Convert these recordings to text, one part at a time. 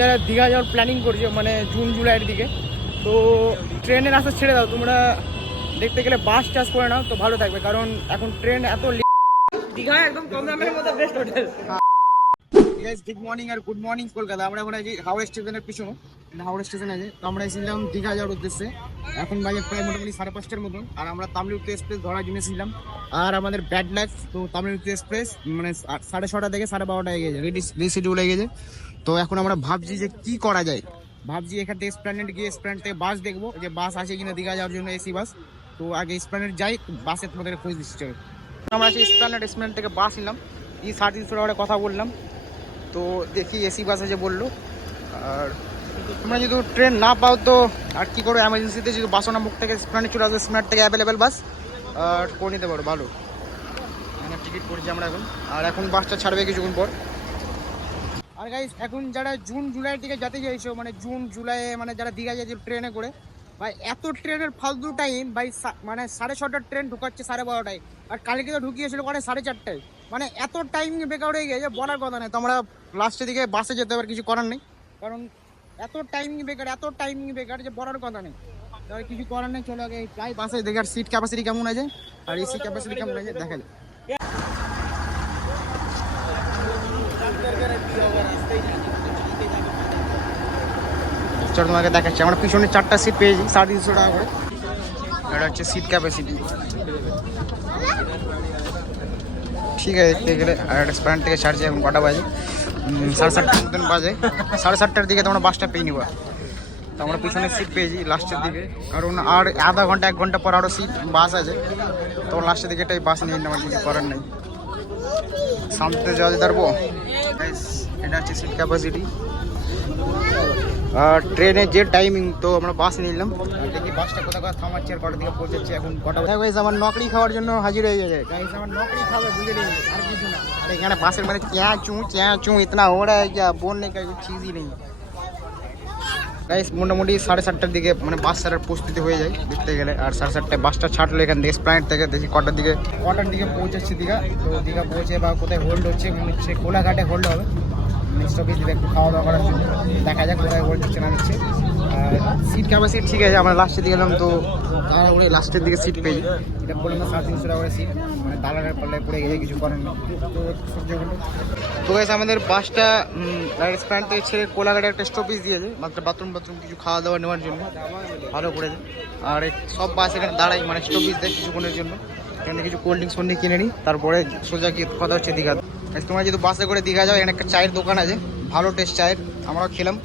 যারা দীঘা যাওয়ার প্ল্যানিং করছে মানে জুন জুলাইয়ের দিকে, তো ট্রেনের আশা ছেড়ে দাও, তোমরা দেখতে গেলে বাস চাষ করে নাও তো ভালো থাকবে, কারণ এখন ট্রেন এত দীঘা একদম কম দামের মধ্যে বেস্ট হোটেল। গুড মর্নিং আর গুড মর্নিং কলকাতা। আমরা এখন আছি হাওড়া স্টেশনের পিছনে, হাওড়া স্টেশন আছে, তো আমরা এসেছিলাম দীঘা যাওয়ার উদ্দেশ্যে। এখন বাজে প্রায় মোটামুটি 5:30টার মতন, আর আমরা তামিলনাড়ু এক্সপ্রেস ধরার জন্য ছিলাম। আর আমাদের ব্যাড লাক, তো তামিলনাড়ু এক্সপ্রেস মানে 6:30 থেকে 12:30 হয়ে গেছে, রিশিডিউল হয়ে গেছে। তো এখন আমরা ভাবছি যে কি করা যায়, ভাবছি এখান থেকে এসপ্ল্যানেড গিয়ে এসপ্ল্যানেড থেকে বাস দেখবো যে বাস আছে কিনা দীঘা যাওয়ার জন্য, এসি বাস। তো আগে এসপ্ল্যানেড যাই, বাসে তোমাদের খোঁজ দিচ্ছি। আমরা আছি এসপ্ল্যানেড থেকে বাস নিলাম, 350 টাকা কথা বললাম। তো দেখি এসি বাস আছে বললো। আর তোমরা যদি ট্রেন না পাও তো আর কি করো, এমার্জেন্সিতে যদি বাসনা মুখ থেকে এসপ্ল্যানেড চলে আসবে, এসপ্ল্যানেড থেকে অ্যাভেলেবেল বাস আর করে নিতে পারো ভালো। এখানে টিকিট করেছি আমরা এখন, আর এখন বাসটা ছাড়বে কিছুক্ষণ পর। আর গাইস এখন যারা জুন জুলাইয়ের দিকে যেতে চাইছো, মানে জুন জুলাই মানে যারা দীঘা যাচ্ছে ট্রেনে করে, ভাই এত ট্রেনের ফালতু টাইম ভাই, মানে 6:30টার ট্রেন ঢুকাচ্ছে 12:30টায়, আর কালকে তো ঢুকিয়েছিল করে 4:30টায়। মানে এত টাইম বেকার হয়ে গেছে বলার কথা নেই। তো আমরা লাস্টের দিকে বাসে যেতে হবে, কিছু করার নেই, কারণ এত টাইমিং বেকার যে বলার কথা নেই। তাহলে কিছু করার নেই, চলো আগে প্রায় বাসে দেখে আর সিট ক্যাপাসিটি কেমন আছে আর এসি ক্যাপাসিটি কেমন আছে দেখা যায়। চলো তোমাকে দেখাচ্ছি, আমরা পিছনে 4টা সিট পেয়েছি 350 টাকা করে। এটা হচ্ছে সিট ক্যাপাসিটি, ঠিক আছে দেখতে গেলে। আর একটা স্প্যান্ড থেকে ছাড়ছে, এখন কটা বাজে 7:30 মতন বাজে, 7:30টার দিকে তোমরা বাসটা পেয়ে নিবা। তো আমরা পিছনে সিট পেয়েছি লাস্টের দিকে, কারণ আর আধা ঘন্টা 1 ঘন্টা পর আরও সিট বাস আছে। তো লাস্টের দিকে এটাই বাস নিয়ে নেওয়ার কিছু করার নেই, সামনে যাওয়া যেতে পারবো। এটা হচ্ছে সিট ক্যাপাসিটি আর ট্রেনের যে টাইমিং। তো আমরা বাস নিলাম, দেখি বাসটা কোথাও থামাচ্ছে আর কটার দিকে পৌঁছাচ্ছে। এখন কটা গাইস আমার নকরি খাওয়ার জন্য হাজির হয়ে গেছে। গাইস আমার নকরি খাবে বুঝে নেই আর কিছু না। আর এখানে বাসের মানে চ্যাঁ চুঁ ইতনা हो रहा है क्या, बोलने का कोई चीज ही नहीं। গাইস মোটামুটি 7:30টার দিকে মানে বাস ছাড়ার প্রস্তুতি হয়ে যায় দেখতে গেলে। আর 7:30টায় বাসটা ছাড়লে এখান থেকে এসপ্ল্যানেড থেকে দেখি কটার দিকে পৌঁছাচ্ছে দীঘা। তো দীঘা পৌঁছে বা কোথায় হোল্ড হচ্ছে, মনে হচ্ছে কোলাঘাটে হোল্ড হবে, স্টপেজ দিবে একটু খাওয়া দাওয়া করার জন্য। দেখা যাক কোথায় হোল্ড হচ্ছে না নিচ্ছে। আর সিট ক্যাপাসিটি ঠিক আছে, আমরা লাস্টের দিকে গেলাম তো তাড়াহুড়ো লাস্টের দিকে সিট পেয়ে। এটা বললাম না 350 টাকা করে সিট, মানে তালার পাল্লায় পড়ে গেছে, কিছু করার নেই। তো গাইস আমাদের বাসটা স্ট্যান্ড থেকে ছেড়ে কোলাঘাটে একটা স্টপেজ দিয়েছে, মাত্র বাথরুম কিছু খাওয়া দাওয়া নেওয়ার জন্য, ভালো করেছে। আর সব বাস এখানে দাঁড়াই মানে স্টপেজ দেয় কিছুক্ষণের জন্য, এখানে কিছু কোল্ড ড্রিঙ্কস কিনে নিই, তারপরে সোজা গিয়ে কথা হচ্ছে দীঘা। তোমরা যদি বাসে করে দীঘা যাও, এখানে একটা চায়ের দোকান আছে, ভালো টেস্ট চায়ের, আমরাও খেলাম।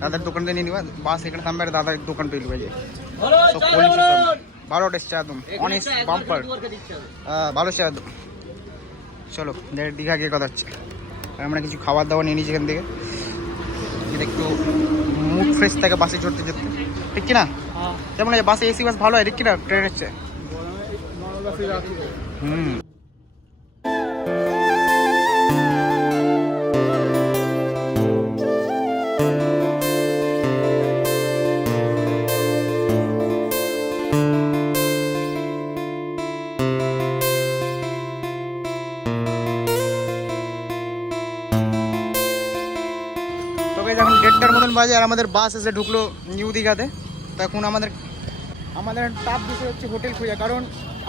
দাদার দোকান থেকে নিয়ে নিবা, বাস এখানে থামবে, দাদার দোকান পেয়ে নিবা। ভালো টেস্ট চা একদম, অনেস্ট বাম্পার, ভালো চা একদম। চলো দীঘা গিয়ে কথা হচ্ছে। আর আমরা কিছু খাবার দাবার নিয়ে নিয়েছি এখান থেকে, এটা একটু মুড ফ্রেশ থাকে বাসে চড়তে যেতে, ঠিক কিনা? কেমন আছে বাসে? এসি বাস ভালো হয় ঠিক কিনা ট্রেনের চেয়ে? এখন 1:30টার মতন বাজে, আর আমাদের বাস এসে ঢুকলো নিউ দীঘাতে। তো এখন আমাদের টাফ বিষয় হচ্ছে হোটেল খোঁজা, কারণ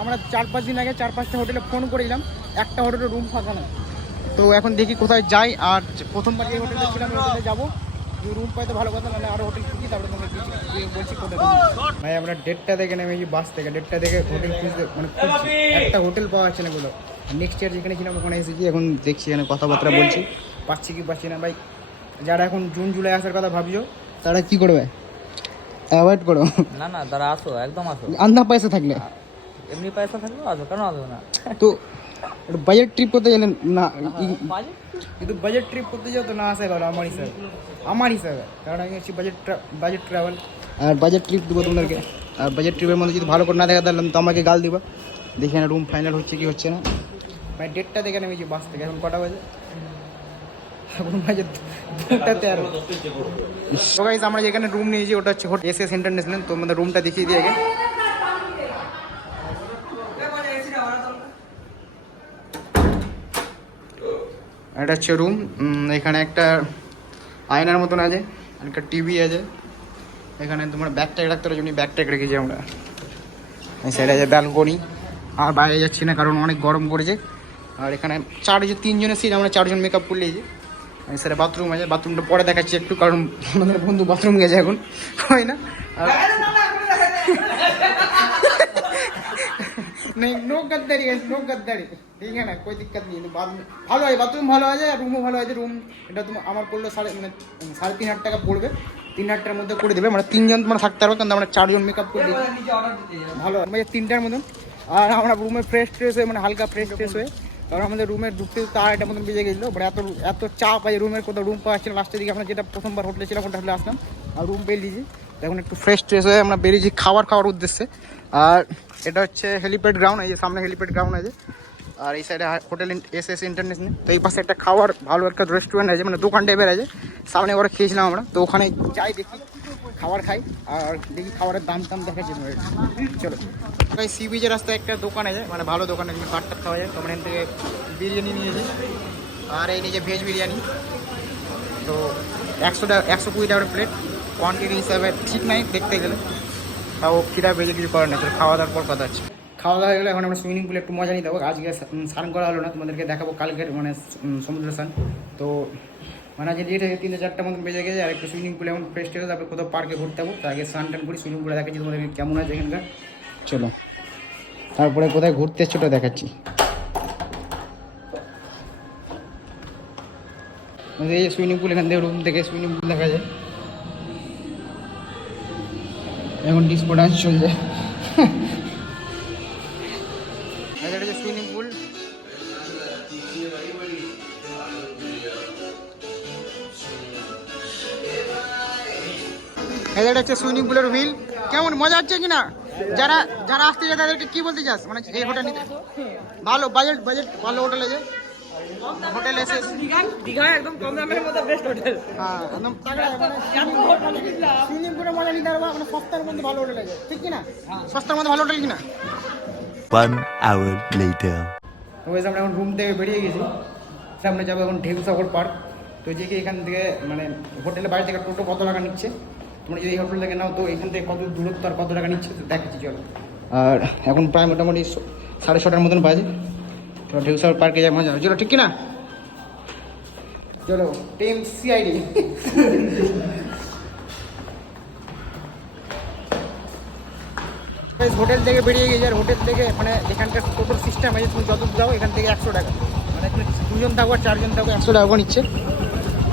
আমরা 4-5 দিন আগে 4-5টা হোটেলে ফোন করেছিলাম, একটা হোটেলে রুম ফাঁকা নেই। তো এখন দেখি কোথায় যাই, আর প্রথমবার যে হোটেলে ছিলাম হোটেলে যাবো, রুম পাইতে ভালো কথা, নাহলে আরও হোটেল খুঁজি, তারপরে তোমাকে বলছি কোথায়। ভাই আমরা 1:30 থেকে নেমেছি বাস থেকে, 1:30 থেকে হোটেল খুঁজতে মানে খুঁজছি, একটা হোটেল পাওয়া যাচ্ছে না বলো। নেক্সট ইয়ার যেখানে ছিলাম ওখানে এসেছি, এখন দেখছি এখানে কথাবার্তা বলছি, পাচ্ছি কি পাচ্ছি না। ভাই যারা এখন জুন জুলাই আসার কথা ভাবছো তারা কি করবে? অ্যাভয়েড করো। না তারা আসো, একদম আসো, আন্ধা পয়সা থাকলে, এমনি পয়সা থাকলে আসো, কেন আসো না? তো বাজেট ট্রিপ করতে গেলে না, কিন্তু বাজেট ট্রিপ করতে যাও তো না আসে ভালো আমার হিসাবে, কারণ আমি হচ্ছি বাজেট ট্রাভেল, আর বাজেট ট্রিপ দেবো তোমাদেরকে। আর বাজেট ট্রিপের মধ্যে যদি ভালো করে না দেখা তাহলে তো আমাকে গাল দিবা। দেখি না রুম ফাইনাল হচ্ছে কি হচ্ছে না। ভাই 1:30 থেকে নেমেছি বাস থেকে, এখন কটা বাজে? এখন বাজে 2:13। তো গাইস আমরা যেখানে রুম নিয়েছি ওটা হচ্ছে হোটেল এসএস ইন্টারন্যাশনাল। তো আমাদের রুমটা দেখিয়ে দিয়ে আগে, এটা হচ্ছে রুম। এখানে একটা আয়নার মতন আছে, একটা টিভি আছে, এখানে তোমার ব্যাগ ট্যাগ রাখতে জন্য ব্যাগ ট্যাগ রেখেছি আমরা। এই সাইডে আছে ব্যালকনি। আর বাইরে যাচ্ছি না কারণ অনেক গরম পড়েছে। আর এখানে তিনজনের সিট, আমরা 4 জন মেকআপ করলে। এই সাইডে বাথরুম আছে, বাথরুমটা পরে দেখাচ্ছি একটু, কারণ আমাদের বন্ধু বাথরুম গেছে এখন, হয় না? नहीं नो गद्दारी है, नो गद्दारी, ठीक है ना, कोई दिक्कत नहीं है। ভালো হয়, বাথরুম ভালো আছে, আর রুমও ভালো আছে। রুম এটা তুমি আমার পড়লো 3,500 টাকা পড়বে, 3,000 টাকার মধ্যে করে দেবে। মানে 3 জন তোমার থাকতে পারবে, কারণ আমরা 4 জন মেকআপ করে দিই। ভালো মানে 3টার মতন। আর আমরা রুমে ফ্রেশ হয়ে, মানে হালকা ফ্রেশ হয়ে, কারণ আমাদের রুমে ঢুকতে 8টা মতন বেজে গেছিলো। বাট এত চাপ আছে রুমের, কোথাও রুম পাওয়া ছিল লাস্টের দিকে। আমরা যেটা প্রথমবার হোটেলে ছিলাম ওটা হলে আসলাম, আর রুম পেয়ে দিয়েছি। এখন একটু ফ্রেশ হয়ে আমরা বেরিয়েছি খাওয়ার উদ্দেশ্যে। আর এটা হচ্ছে হেলিপ্যাড গ্রাউন্ড, এই যে সামনে হেলিপ্যাড গ্রাউন্ড আছে। আর এই সাইডে হোটেল SS ইন্টারন্যাশনাল। তো এই পাশে একটা খাওয়ার ভালো একটা রেস্টুরেন্ট আছে, মানে দোকান টাইপের আছে। সামনে ওরা খেয়েছিলাম আমরা, তো ওখানে যাই দেখি, খাবার খাই আর দেখি খাবারের দাম দেখাচ্ছি। চলো, সি বিচের রাস্তায় একটা দোকান আছে, মানে ভালো দোকান আছে, ভাত খাওয়া যায়। তো আমরা এখান থেকে বিরিয়ানি নিয়েছি, আর এই নিয়েছে ভেজ বিরিয়ানি। তো 120 টাকার প্লেট, কোয়ান্টিটি হিসাবে ঠিক নাই দেখতে গেলে। তাও খিদা বেজে কিছু করার নেই। খাওয়া দাওয়ার পর কথা হচ্ছে। খাওয়া দাওয়া হয়ে গেলে এখন আমরা সুইমিং পুলে একটু মজা নিতে হবে। আজকে স্নান করা হলো না, তোমাদেরকে দেখাবো কালকের মানে সমুদ্র স্নান। তো মানে আজকে লেট হয়ে 3-4টা মতন বেজে গেছে। আর একটু সুইমিং পুলে এখন ফ্রেশ হয়ে, তারপরে কোথাও পার্কে ঘুরতে যাবো। তো আগে স্নান টান করি, সুইমিং পুলে দেখাচ্ছি তোমাদেরকে কেমন আছে এখানকার। চলো, তারপরে কোথায় ঘুরতে এসছো ওটা দেখাচ্ছি। এই যে সুইমিং পুল, এখান থেকে রুম থেকে সুইমিং পুল দেখা যায়। এখন ডিস্কো ডান্স চলছে। সুইমিং পুল, এটা হচ্ছে সুইমিং পুলের হুইল। কেমন মজা হচ্ছে কিনা? যারা আসতে চায় তাদেরকে কি বলতে চাস? মানে এই হোটেল নিতে ভালো, বাজেট ভালো হোটেল আছে। হোটেল এসে দীঘা একদম কম দামের মধ্যে বেস্ট হোটেল। হ্যাঁ, একদম তাগড়া। মানে সুইমিং পুলে মজা নিতে পারবা, মানে সস্তার মধ্যে ভালো হোটেল আছে, ঠিক কিনা? সস্তার মধ্যে ভালো হোটেল কিনা। 1 hour later. ওই আমরা এখন রুম থেকে বেরিয়ে গেছি, সামনে যাবো এখন ঢেউসাগর পার্ক। তো যে কি এখান থেকে মানে হোটেলের বাইরে থেকে টোটো কত টাকা নিচ্ছে, তোমরা যদি এই হোটেল থেকে নাও তো এখান থেকে কত দূরত্ব আর কত টাকা নিচ্ছে তো দেখাচ্ছি। চলো, আর এখন প্রায় মোটামুটি 6:30টার মতন বাজে। তো ঢেউসাগর পার্কে যাই, মজা হবে। চলো, ঠিক কিনা? চলো, টিম CID। হোটেল থেকে বেরিয়ে গেছি। আর হোটেল থেকে মানে এখানকার টোটোর সিস্টেম আছে, তুমি যত যাও এখান থেকে 100 টাকা, মানে তুমি 2 জন থাকো আর 4 জন থাকো 100 টাকা নিচ্ছে।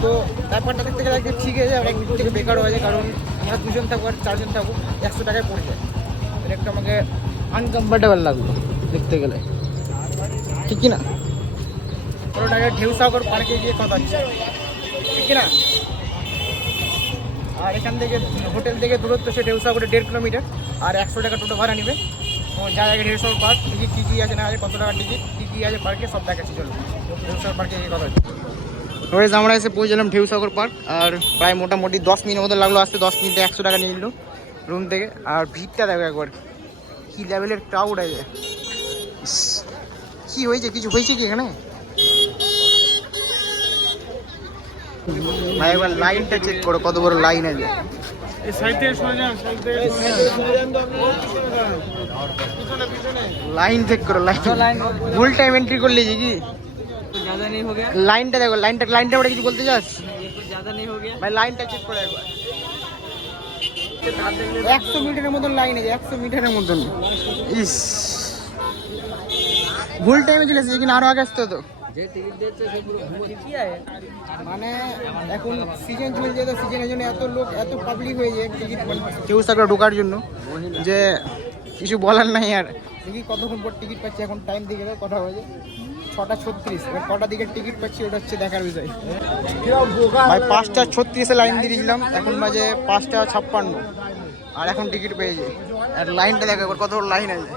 তো ব্যাপারটা দেখতে গেলে একদিক ঠিক আছে, আর একদিক থেকে বেকারও আছে, কারণ আমরা 2 জন থাকবো আর 4 জন থাকবো 100 টাকায় পড়ে যায়। এটা একটু আমাকে আনকমফর্টেবল লাগলো দেখতে গেলে, ঠিক কিনা? পুরো টাকা ঢেউসাগর পার্কে গিয়ে কথা হচ্ছে, ঠিক কিনা? আর এখান থেকে হোটেল থেকে দূরত্ব সে ঢেউসাগরে 1.5 কিলোমিটার, আর 100 টাকা টোটো ভাড়া নিবে। তো যাই আগে ঢেউসাগর পার্ক দেখি কী কী আছে না আছে, কত টাকা টিকিট, কী কী আছে পার্কে সব দেখাচ্ছি। চলো, ঢেউসাগর পার্কে গিয়ে কথা হচ্ছে। ওই আমরা এসে পৌঁছলাম ঢেউসাগর পার্ক। আর প্রায় মোটামুটি 10 মিনিটের মতো লাগলো আসতে। 10 মিনিটে 100 টাকা নিয়ে নিল রুম থেকে। আর ভিড়টা দেখো একবার, কী লেভেলের ক্রাউড আছে। কী হয়েছে, কিছু হয়েছে কি এখানে? ভাই একবার লাইনটা চেক করো, কত বড় লাইন আছে। লাইন চেক করো, লাইন ভুল টাইম এন্ট্রি করলে কি লাইনটা দেখো, লাইনটা ওটা কিছু বলতে চাস? ভাই লাইনটা চেক করে একবার। 100 মিটারের মতন লাইন আছে, 100 মিটারের মতন। ইস, ভুল টাইমে চলে এসেছে, কিন্তু আরো আগে আসতে হতো। মানে এখন সিজন চলছে, তো সিজনের জন্য এত লোক, এত পাবলিক হয়ে যায় টিকিট ঢেউসাগরে ঢোকার জন্য, যে কিছু বলার নাই। আর দেখি কতক্ষণ পর টিকিট পাচ্ছি। এখন টাইম দিকে কথা হয়েছে 6:36। এবার কটা দিকে টিকিট পাচ্ছি ওটা হচ্ছে দেখার বিষয়। ভাই 5:36 লাইন দিয়েছিলাম, এখন বাজে 5:56, আর এখন টিকিট পেয়েছি। আর লাইনটা দেখো এবার, কত লাইন আছে।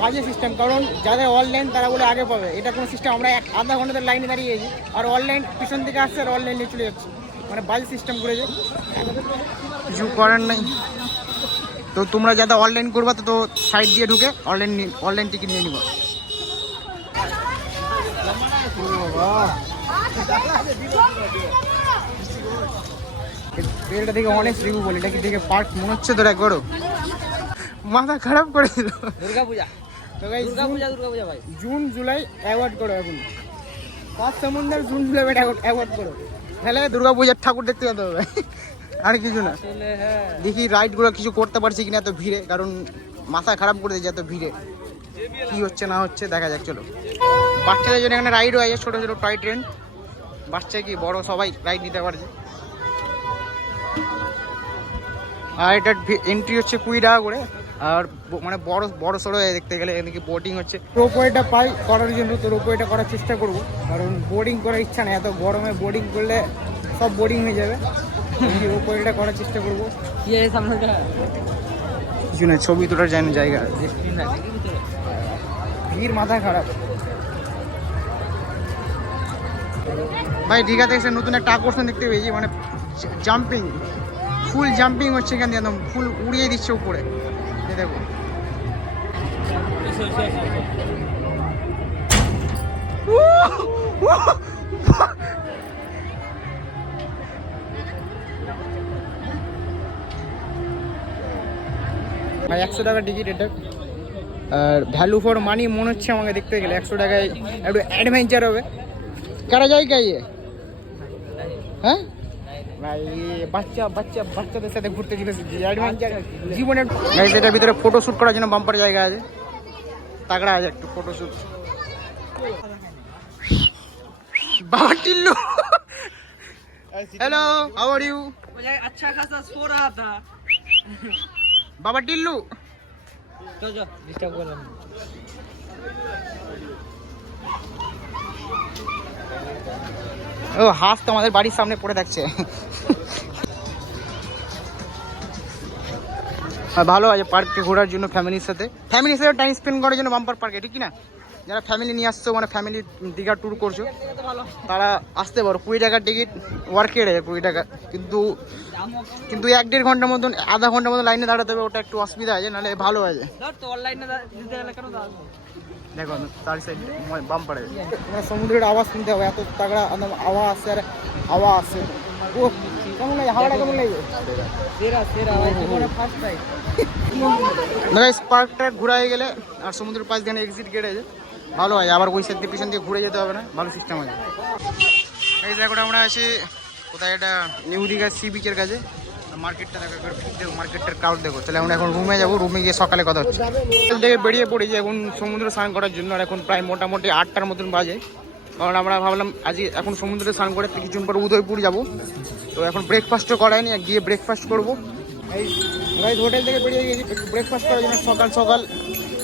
বাজে সিস্টেম, কারণ যাদের অনলাইন তারা বলে আগে পাবে, এটা কোনো সিস্টেম। আমরা আধা ঘন্টা লাইনে দাঁড়িয়েছি, আর অনলাইন পিছন থেকে আসছে আর অনলাইনে চলে যাচ্ছে, মানে বাজে সিস্টেম করেছে। কিছু করার নাই। তো তোমরা যাতে অনলাইন করবা তো সাইট দিয়ে ঢুকে অনলাইন টিকিট নিয়ে নিবা। এটা দেখে অনেক রিভিউ বলে, এটা কি দেখে পার্ক মনে হচ্ছে তোর একবারও মাথা খারাপ করে দিল। দুর্গাপূজা তো guys, দুর্গাপূজা ভাই। জুন জুলাই অ্যাওয়ার্ড করো এখন, 5 সমুদ্র জুন জুলাই অ্যাওয়ার্ড করো, তাহলে দুর্গাপূজার ঠাকুর দেখতে যেতে হবে আর কিছু না। দেখি রাইডগুলো কিছু করতে পারছি কিনা এত ভিড়ে, কারণ মাথা খারাপ করে দিয়েছে এত ভিড়ে। কি হচ্ছে না হচ্ছে দেখা যাক। চলো, বাচ্চাদের জন্য এখানে রাইডও আছে, ছোটো ছোটো টয় ট্রেন, বাচ্চা কি বড় সবাই রাইড নিতে পারছে। আর এটার এন্ট্রি হচ্ছে 20 টাকা করে, আর মানে বড় সড়ো দেখতে গেলে এদিকে বোটিং হচ্ছে। রোপওয়েটা পাই করার জন্য, তো রোপওয়েটা করার চেষ্টা করব, কারণ বোর্ডিং করার ইচ্ছা নেই, এত গরমে বোর্ডিং করলে সব বোর্ডিং হয়ে যাবে। রোপওয়েটা করার চেষ্টা করবো। কিছু না, ছবি তোলার যায় না জায়গা, ভিড় মাথা খারাপ ভাই। দীঘা থেকে নতুন একটা আকর্ষণ দেখতে পেয়েছি, মানে জাম্পিং, ফুল জাম্পিং হচ্ছে এখান দিয়ে, একদম ফুল উড়িয়ে দিচ্ছে উপরে। দেখো ভাই, 100 টাকা টিকিট এটা, আর ভ্যালু ফর মানি মনে হচ্ছে আমাকে দেখতে গেলে। 100 টাকায় একটু অ্যাডভেঞ্চার হবে। কারা যায় গাইয়ে? হ্যাঁ ভাই, বাচ্চাদের সাথে ঘুরতে চলেছে জীবনে। এটার ভিতরে ফটো শ্যুট করার জন্য বাম্পার জায়গা আছে, তাগড়া আছে একটু ফটো শ্যুট। বাবা Tillu, hello, how are you? अच्छा खासा सो रहा था। बाबा टिल्लू, तो जो डिस्टर्ब कर रहा हूं। ও হাঁস তো আমাদের বাড়ির সামনে পড়ে থাকছে। ভালো আছে পার্কে ঘোরার জন্য, ফ্যামিলির সাথে টাইম স্পেন্ড করার জন্য বাম্পার পার্কে, ঠিক না? যারা ফ্যামিলি নিয়ে আসছো, মানে ফ্যামিলি দীঘা ট্যুর করছো, তারা আসতে পারো। 20 টাকার টিকিট ওয়ার্কের 20 টাকা, কিন্তু 1-1.5 ঘন্টার মতন, আধা ঘন্টার মতো লাইনে দাঁড়াতে হবে, ওটা একটু অসুবিধা আছে, নাহলে ভালো আছে। দেখো তার সাইড বাম্পারে মানে সমুদ্রের আওয়াজ শুনতে হবে, এত তাগড়া আওয়াজ আসছে, আর আওয়াজ আসছে। ও কেমন লাগে, হাওয়াটা কেমন লাগে? পার্কটা ঘুরাই গেলে আর সমুদ্রের পাশ দিয়ে এক্সিট গেট আছে, ভালো হয়। আবার ওই সাইড দিয়ে পিছন দিয়ে ঘুরে যেতে হবে না, ভালো সিস্টেম আছে। এই জায়গাটা আমরা আছি কোথায়, এটা নিউ দীঘা সি বিচের কাছে। মার্কেটটা দেখো, দেখো মার্কেটটার ক্রাউড দেখো। তাহলে আমরা এখন রুমে যাবো, রুমে গিয়ে সকালে কথা হচ্ছে। থেকে বেরিয়ে পড়েছি এখন সমুদ্রে স্নান করার জন্য, আর এখন প্রায় মোটামুটি 8টার মতন বাজে। কারণ আমরা ভাবলাম আজ এখন সমুদ্রে স্নান করে কিছুক্ষণ পর উদয়পুর যাব। তো এখন ব্রেকফাস্টও করায়নি, গিয়ে ব্রেকফাস্ট করবো। এই হোটেল থেকে বেরিয়ে গেছি ব্রেকফাস্ট করার জন্য, সকাল সকাল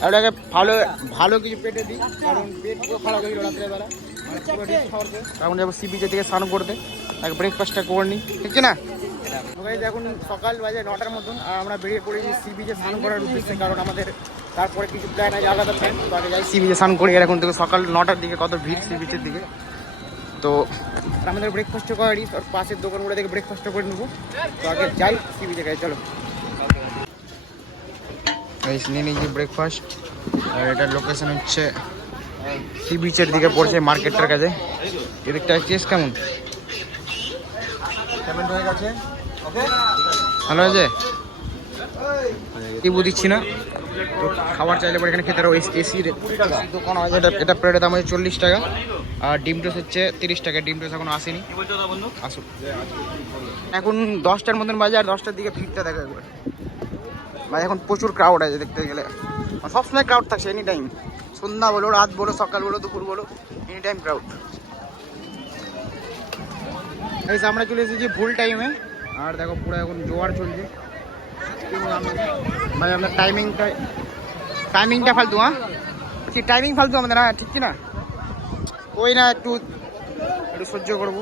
এটাকে ভালো কিছু পেটে দিই, কারণ পেট পুরো খারাপ হয়ে গেল রাত্রেবেলা, মানে পুরো রিচ খাওয়াতে। এখন যাবো সি বিচের থেকে স্নান করতে, তাকে ব্রেকফাস্টটা করে নিই, ঠিক না? এখন সকাল বাজে 9টার মতন, আর আমরা বেরিয়ে পড়েছি সি বিচে স্নান করার উদ্দেশ্যে, কারণ আমাদের তারপরে কিছু প্ল্যান আছে, আলাদা প্ল্যান। তো আগে যাই সি বিচে স্নান করি। আর এখন থেকে সকাল 9টার দিকে কত ভিড় সি বিচের দিকে। তো আমাদের ব্রেকফাস্টও করারই, তোর পাশের দোকানগুলো থেকে ব্রেকফাস্টও করে নেবো। তো আগে যাই সি বিচে গাই, চলো নিয়ে নিয়েছি ব্রেকফাস্ট। আর এটার লোকেশন হচ্ছে সি বিচের দিকে পড়ছে, মার্কেটটার কাছে। এদিকটা চেস কেমন হয়ে গেছে, ভালো আছে, কি বুঝিচ্ছি না। তো খাবার চাইলে পরে এখানে খেতে পারো, এসির দোকান আছে। এটা প্লেটের দাম হচ্ছে 40 টাকা, আর ডিম টোস্ট হচ্ছে 30 টাকা। ডিম টোস্ট এখন আসেনি, আসুন। এখন 10টার মতন বাজে, আর 10টার দিকে ভিড়টা দেখা একবার। মানে এখন প্রচুর ক্রাউড আছে দেখতে গেলে, সবসময় ক্রাউড থাকছে, এনি টাইম। সন্ধ্যা বলো, রাত বলো, সকাল বলো, দুপুর বলো, এনি টাইম ক্রাউড। এই আমরা চলে এসেছি ভুল টাইমে, আর দেখো পুরো এখন জোয়ার চলছে। মানে আপনার টাইমিংটা ফালতু, হ্যাঁ ঠিক টাইমিং ফালতু আমাদের, হ্যাঁ ঠিক কি না? ওই না, একটু সহ্য করবো।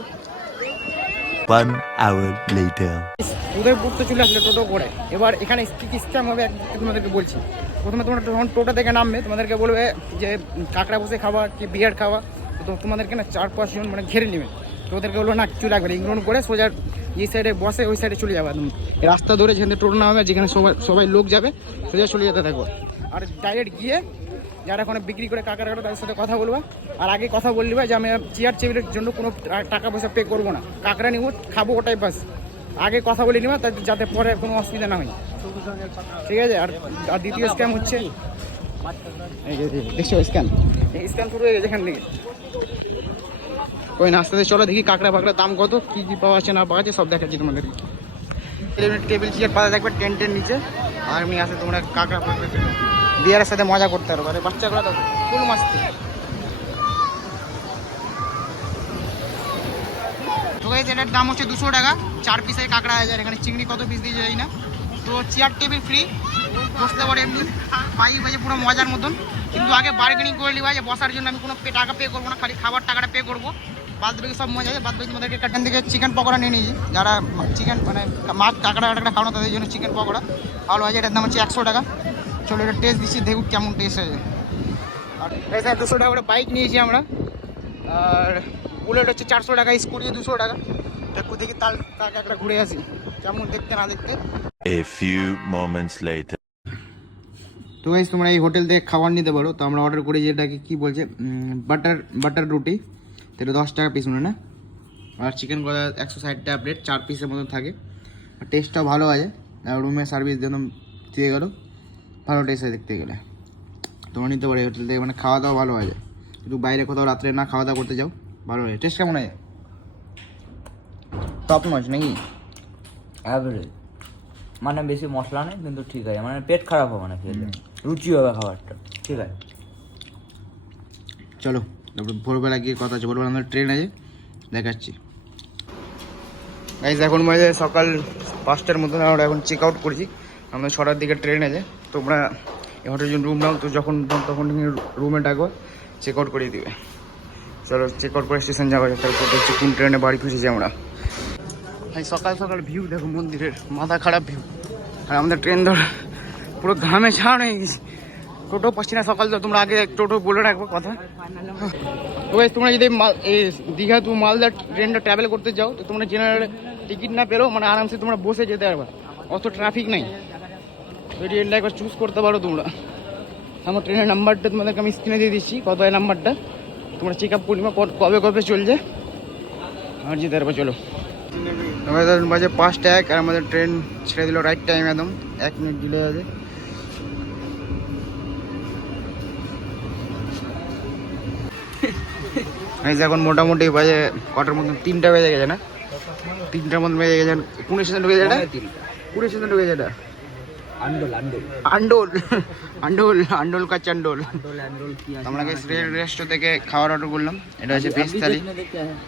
1 hour later. উদয়পুর তো চলে আসলে টোটো করে। এবার এখানে কি স্ক্যাম হবে তোমাদেরকে বলছি। প্রথমে তোমরা যখন টোটো থেকে নামবে, তোমাদেরকে বলবে যে কাঁকড়া বসে খাওয়া কি বিয়ার খাওয়া। তো তোমাদেরকে না 4-5 জন মানে ঘেরে নেবে, তো ওদেরকে বললো না কিছু লাগবে না, ইগনোর করে সোজা এই সাইডে বসে ওই সাইডে চলে যাবে একদম রাস্তা ধরে, যেখানে টোটো না হবে, যেখানে সবাই লোক যাবে সোজা চলে যেতে থাকবো। আর ডাইরেক্ট গিয়ে যারা ওখানে বিক্রি করে কাকারা তাদের সাথে কথা বলবো, আর আগে কথা বললি যে আমি চেয়ার টেবিলের জন্য কোনো টাকা পয়সা পে করবো না, কাকড়া নিব খাবো ওটাই বাস, আগে কথা বলে নিবা যাতে পরে কোনো অসুবিধা না হয়, ঠিক আছে। আর দ্বিতীয় স্ক্যাম হচ্ছে দেখছো স্ক্যাম, এই স্ক্যাম শুরু হয়ে গেছে এখান থেকে। ওই নাস্তাতে চলো দেখি কাঁকড়া ফাঁকড়ার দাম কত, কী কী পাওয়া আছে না পাওয়া আছে সব দেখাচ্ছি তোমাদেরকে। টেবিল চেয়ার পাতা থাকবে টেন্টের নিচে, আর এমনি আসে তোমরা কাঁকড়া ফাঁকড়া বিয়ারের সাথে মজা করতে পারো, মানে বাচ্চাগুলো তো ফুল মাস্তি। তো গাইস এটার দাম হচ্ছে 200 টাকা, 4 পিসের কাঁকড়া হাজার, এখানে চিংড়ি কত পিস দিয়ে যাই না। তো চেয়ার টেবিল ফ্রি, বসতে পারে এমনি পাই বাজে পুরো মজার মতন, কিন্তু আগে বার্গেনিং করে নিবা যে বসার জন্য আমি কোনো টাকা পে করবো না, খালি খাবার টাকাটা পে করবো, বাদ বাকি সব মজা আছে। বাদ বাকি তোমাদেরকে কাটান থেকে চিকেন পকোড়া নিয়ে নিয়েছি, যারা চিকেন মানে মাছ কাঁকড়া টাকড়া খাওয়ানো তাদের জন্য চিকেন পকোড়া ভালো আছে, এটার দাম হচ্ছে 100 টাকা। চলো এটা টেস্ট দিচ্ছি, দেখুন কেমন টেস্ট আছে। আর এই স্যার 200 টাকা করে বাইক নিয়েছি আমরা, আর বুলেট হচ্ছে 400 টাকা, স্কুটি 200 টাকা। দেখো দেখি তাকে একটা ঘুরে আসি কেমন দেখতে না দেখতে। A few moments later. তো গাইস তোমরা এই হোটেল থেকে খাবার নিতে পারো। তো আমরা অর্ডার করি যেটাকে কি বলছে বাটার রুটি, তো এটা 10 টাকা পিস মনে না, আর চিকেন করা 160 টাকা প্লেট, 4 পিসের মতন থাকে, আর টেস্টটাও ভালো আছে। আর রুমের সার্ভিস একদম দিয়ে গেলো, ভালো টেস্ট আছে দেখতে গেলে। তোমরা নিতে পারো এই হোটেল থেকে, মানে খাওয়া দাওয়া ভালো আছে, কিন্তু বাইরে কোথাও রাত্রে না খাওয়া দাওয়া করতে যাও ভালো হয়। টেস্ট কেমন আছে? টপ নচ নাকি? অ্যাভারেজ, মানে বেশি মশলা নেই কিন্তু ঠিক আছে, মানে পেট খারাপ হবে না খেলে, রুচি হবে খাবারটা, ঠিক আছে। চলো ভোরবেলা গিয়ে কথা আছে, ভোরবেলা আমাদের ট্রেন আছে, দেখাচ্ছি। গাইস এখন বাজে সকাল 5টার মতন, আমরা এখন চেক আউট করছি, আমাদের 6টার দিকে ট্রেন আছে। তোমরা এই হোটেলের জন্য রুম নাও, তো যখন তখন রুমে ডাকো, চেক আউট করিয়ে দিবে। চলো চেক আউট করে স্টেশন যাওয়া যায়, তারপর হচ্ছে কোন ট্রেনে বাড়ি ফিরেছি আমরা। ভাই সকাল সকাল ভিউ দেখো মন্দিরের, মাথা খারাপ ভিউ। আর আমাদের ট্রেন ধর পুরো ঘামে ছাড় হয়ে গেছি, টোটো পাচ্ছি না সকাল, তো তোমরা আগে টোটো বলে রাখবো কথা। তো তোমরা যদি দীঘা টু মালদা ট্রেনটা ট্রাভেল করতে যাও, তো তোমরা জেনারেল টিকিট না পেলেও মানে আরামসে তোমরা বসে যেতে পারবা, অত ট্রাফিক নেই। তো ট্রেনটা একবার চুজ করতে পারো তোমরা। আমার ট্রেনের নাম্বারটা তোমাদেরকে আমি স্ক্রিনে দিয়ে দিচ্ছি, কত হয় নাম্বারটা, তোমরা চেক আপ করে নিবা কবে কবে চলছে, আর যেতে পারবো। চলো আমাদের বাজে 5টা 1, আর আমাদের ট্রেন ছেড়ে দিল রাইট টাইম, একদম 1 মিনিট ডিলে আছে। এখন মোটামুটি বাজে কটার মতন, 3টা বেজে গেছে না, 3টার মতন বেজে গেছে। কোন স্টেশন ঢুকে যায় এটা? কোন স্টেশন ঢুকে যায় এটা? আন্ডোল কা চান্ডোল। আমরা রেস্টো থেকে খাবার অর্ডার করলাম, এটা হচ্ছে ভেজ থালি,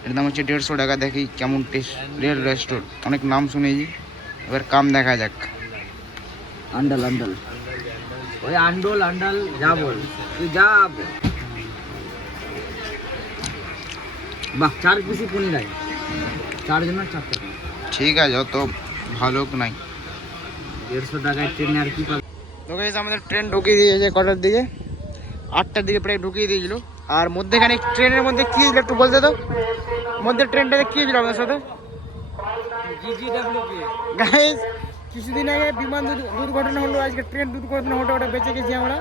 এর দাম হচ্ছে 150 টাকা। দেখি কেমন টেস্ট, রেল রেস্টোর অনেক নাম শুনেছি, এবার কাম দেখা যাক। আন্ডাল ওই আন্ডাল যা বল তুই যা বল। বাহ, 4 পিসি পনির আছে, 4 জনের 4 টাকা, ঠিক আছে, অত ভালো নাই। 150 টাকায় ট্রেনে আর কি পাবো। তো গাইস আমাদের ট্রেন ঢুকিয়ে দিয়েছে কটার দিকে, 8টার দিকে প্রায় ঢুকিয়ে দিয়েছিল। আর মধ্যেখানে ট্রেনের মধ্যে কি ছিল একটু বলতে তো, মধ্যে ট্রেনটাতে কি ছিল আমাদের সাথে? গাইস কিছুদিন আগে বিমান দুর্ঘটনা হলো, আজকে ট্রেন দুর্ঘটনা হলো, ওটা বেঁচে গেছি আমরা।